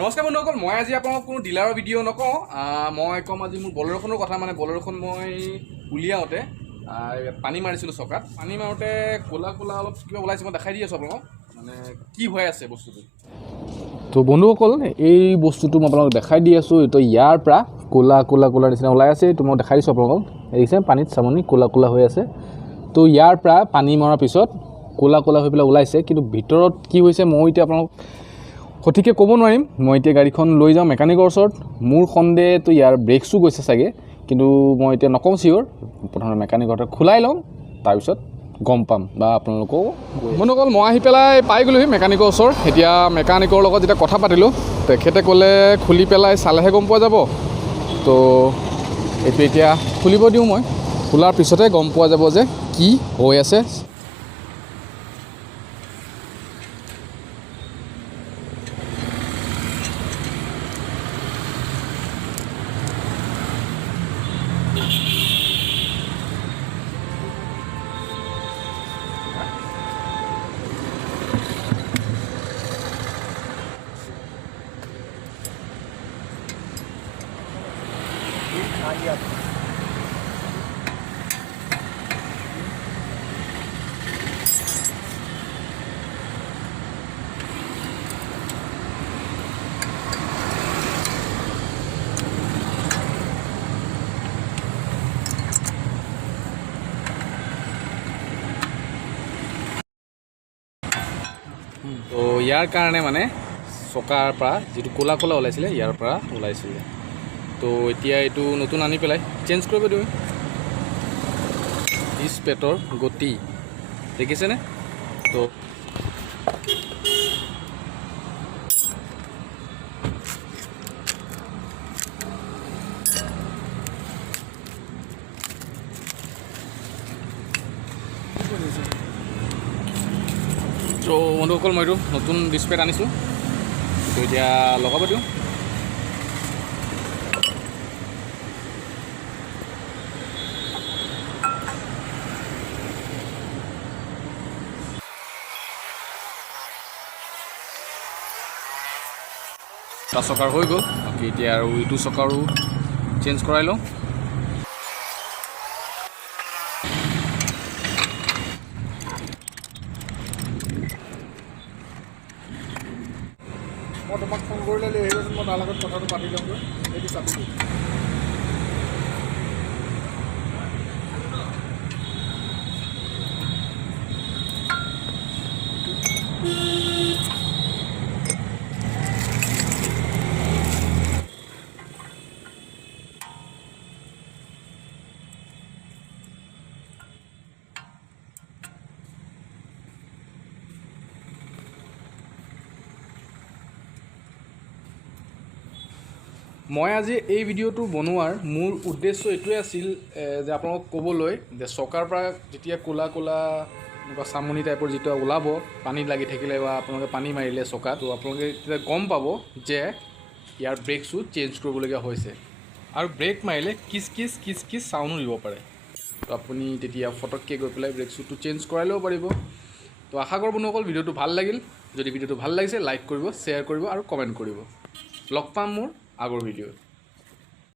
নমস্কাৰ বন্ধুসকল, মই আজি আপোনালোকক কোনো ডিলাৰৰ ভিডিঅ' নকওঁ। মই ক'ম আজি মোৰ বলেৰোখনৰ কথা। মানে বলেৰোখন মই উলিয়াওঁতে পানী মাৰিছিলোঁ চকাত। পানী মাৰোঁতে ক'লা ক'লা অলপ কিবা ওলাইছে, মই দেখাই দি আছোঁ আপোনালোকক মানে কি হৈ আছে বস্তুটো। তো বন্ধুসকল, এই বস্তুটো মই আপোনালোকক দেখাই দি আছোঁ। তো ইয়াৰ পৰা ক'লা নিচিনা ওলাই আছে। তো মই দেখাই দিছোঁ আপোনালোকক। দেখিছে পানীত চামনি ক'লা হৈ আছে। তো ইয়াৰ পৰা পানী মৰাৰ পিছত ক'লা হৈ পেলাই ওলাইছে, কিন্তু ভিতৰত কি হৈছে মই এতিয়া আপোনালোকক সঠিককৈ ক'ব নোৱাৰিম। মই এতিয়া গাড়ীখন লৈ যাওঁ মেকানিকৰ ওচৰত। মোৰ সন্দেহটো ইয়াৰ ব্ৰেকছো গৈছে চাগে, কিন্তু মই এতিয়া নকওঁ চিয়'ৰ। প্ৰথমে মেকানিকৰ খোলাই লওঁ, তাৰপিছত গম পাম বা আপোনালোকেও। বন্ধুসকল, মই আহি পেলাই পাই গ'লোহি মেকানিকৰ ওচৰত। এতিয়া মেকানিকৰ লগত যেতিয়া কথা পাতিলোঁ, তেখেতে ক'লে খুলি পেলাই চালেহে গম পোৱা যাব। তো এইটো এতিয়া খুলিব দিওঁ মই। খোলাৰ পিছতে গম পোৱা যাব যে কি হৈ আছে। তো ইয়াৰ কাৰণে মানে চকাৰ পৰা যিটো ক'লা ওলাইছিলে ইয়াৰ পৰা ওলাইছিলে। তো এতিয়া এইটো নতুন আনি পেলাই চেঞ্জ কৰিব দিওঁ। স্পেটৰ গতি দেখিছেনে? তো তো বন্ধুসকল, মই এইটো নতুন ডিছপ্লেট আনিছোঁ। তো এতিয়া লগাব দিওঁ। এটা চকাৰ হৈ গ'ল, বাকী এতিয়া আৰু ইটো চকাৰো চেঞ্জ কৰাই লওঁ। মই তোমাক ফোন কৰিলে লৈ আহিবাচোন, মই তাৰ লগত কথাটো পাতি লওঁগৈ। সেইটো চাবিটো মই আজি এই ভিডিঅ'টো বনোৱাৰ মূল উদ্দেশ্য এইটোৱে আছিল যে আপোনালোকক ক'বলৈ যে চকাৰ পৰা যেতিয়া ক'লা এনেকুৱা চামনি টাইপৰ যেতিয়া ওলাব পানীত লাগি থাকিলে বা আপোনালোকে পানী মাৰিলে চকাত, তো আপোনালোকে তেতিয়া গম পাব যে ইয়াৰ ব্ৰেকছো চেঞ্জ কৰিবলগীয়া হৈছে। আৰু ব্ৰেক মাৰিলে কিচ চাউণ্ডো দিব পাৰে। তো আপুনি তেতিয়া ফটককৈ গৈ পেলাই ব্ৰেক শ্বুটো চেঞ্জ কৰাই ল'ব পাৰিব। তো আশা কৰোঁ বন্ধুসকল ভিডিঅ'টো ভাল লাগিল। যদি ভিডিঅ'টো ভাল লাগিছে লাইক কৰিব, শ্বেয়াৰ কৰিব আৰু কমেণ্ট কৰিব। লগ পাম মোৰ আগৰ ভিডিঅ'ত।